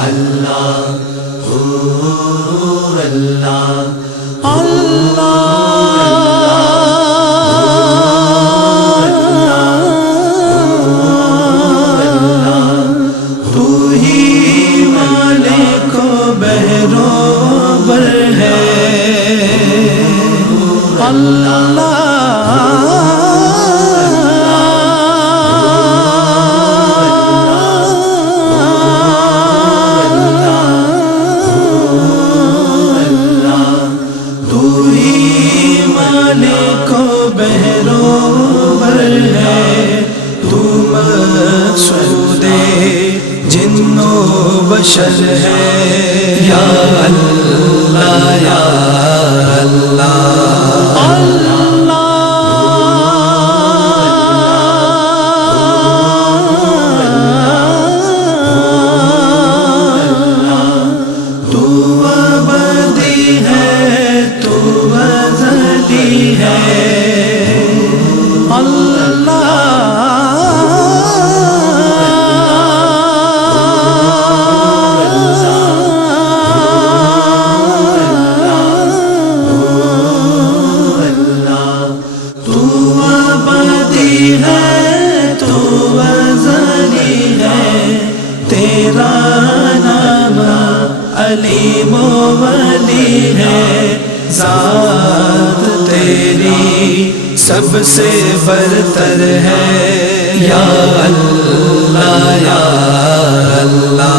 اللہ اللہ تو ہی مالک و بہروبر ہے اللہ بشر ہے یا اللہ یا اللہ اللہ تو ابدی ہے تو ازلی ہے اللہ تیرا نام علیم و ولی ہے ذات تیری سب سے برتر ہے یا اللہ یا اللہ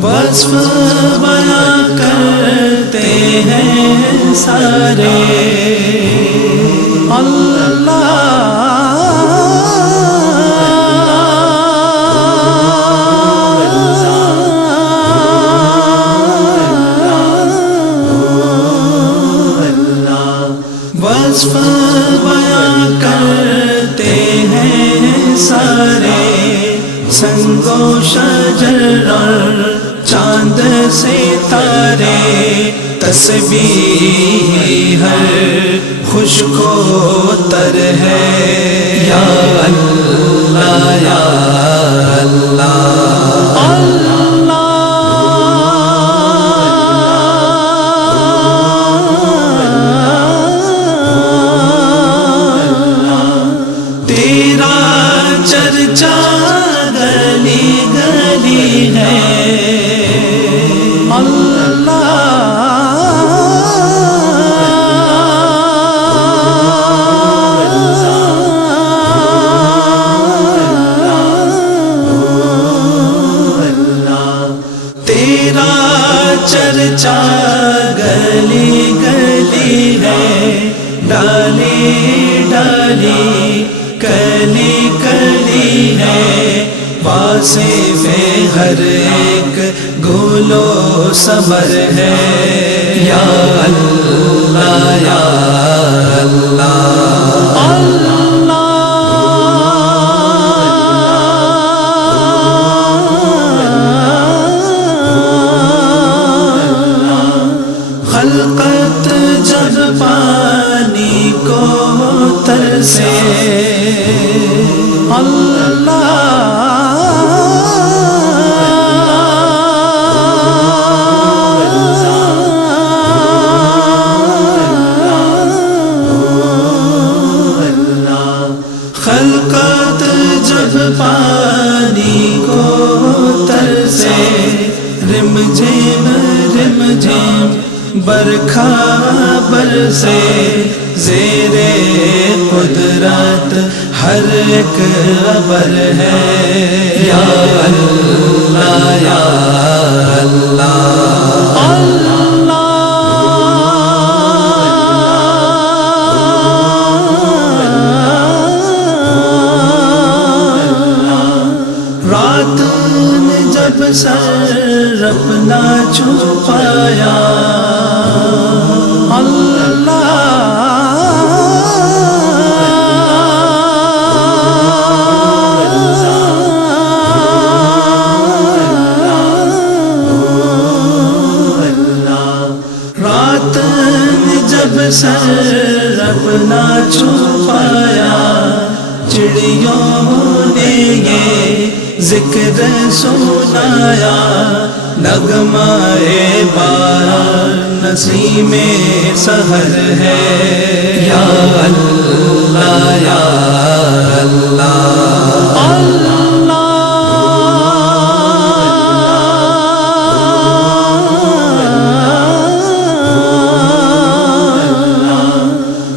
وصف بیان کرتے ہیں سارے اللہ وصف بیان کرتے ہیں سارے سنگ و شجر اور چاند ستارے تسبیح ہر خشک و تر ہے یا اللہ یا اللہ تیرا چرچا گلی گلی ہے تیرا چرچا گلی گلی ہے ڈالی ڈالی کلی کلی ہے واصف ہر ایک گلو ثمر ہے یا اللہ یا اللہ خلقت جب پانی کو تر سے اللہ خلقت جب پانی کو تر سے رم جھم برکھا برسے زیر قدرت ہر ایک ابر ہے یا اللہ یا اللہ رات نے جب سر اپنا چھپایا اللہ رات نے جب سر اپنا چھپایا، چڑیوں نے یہ ذکر سنایا، نغمہ بہار نسیم سحر ہے، یا اللہ یا اللہ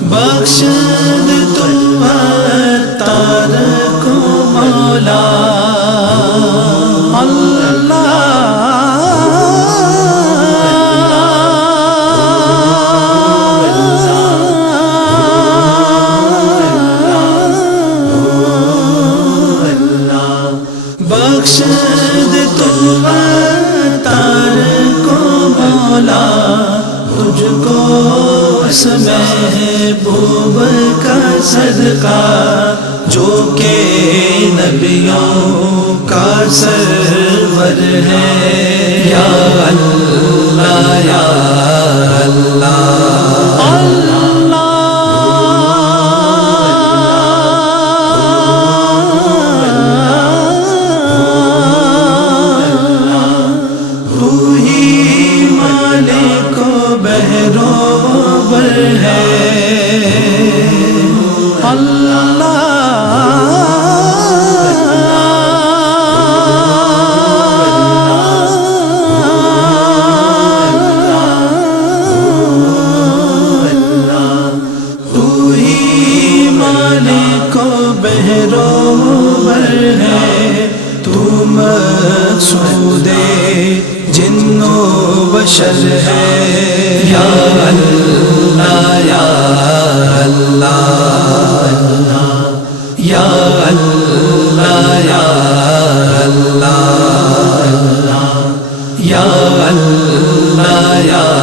بخش دے تو عطار کو مولا، بخش دے تو عطار کو مولا، تجھ کو اس محبوب کا صدقہ جو کہ نبیوں کا سرور ہے، یا اللہ یا تو ہی مالک و بہروبر ہے، تو ہی مالک و بہروبر ہے، تو مقصود جن و بشر ہے، یا اللہ یا اللہ یا اللہ یا اللہ یا اللہ یا